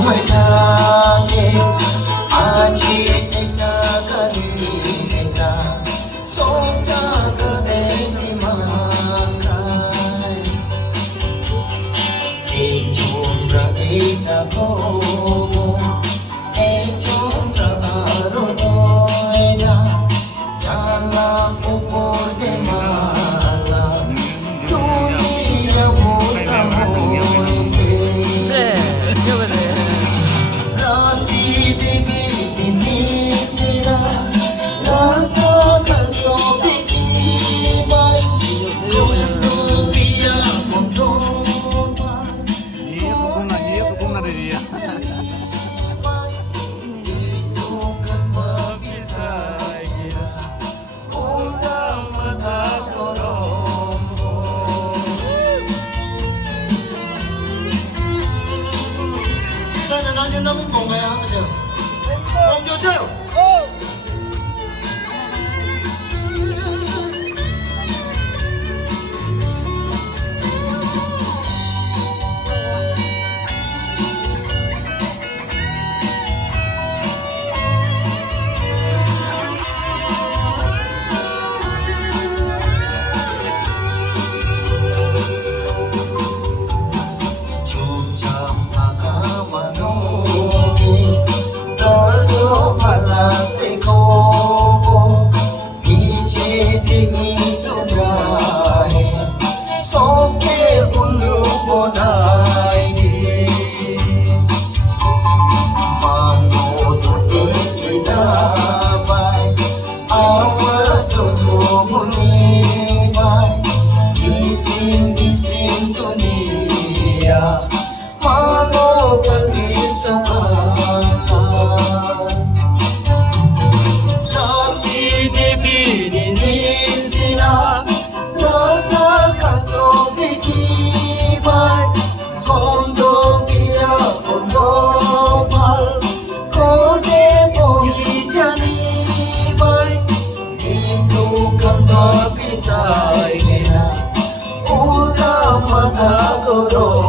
সময় থাকে আজি একটা কালি একটা সব জায়গাতে দিমাখায় এই ঝোমরা এই দেখো এই ঝোমরা আরো দয়রা জানলা উপর দে মালা দুনিয়া ভোলা হইছে রাতি দেবী দিনেশেরা রাস্তা কাল সব দেখি বাই বন্ধু বিয়া বন্ধু Sana nandiyan namin po kaya ako siya. Kung Jojo! Gising dunia mano kalbin sa Rati debi dinisina Rasta kanso dikibai Kondo biya kondo pal Korde bohi jani bai Itu kanda pisai gina Uda mata koro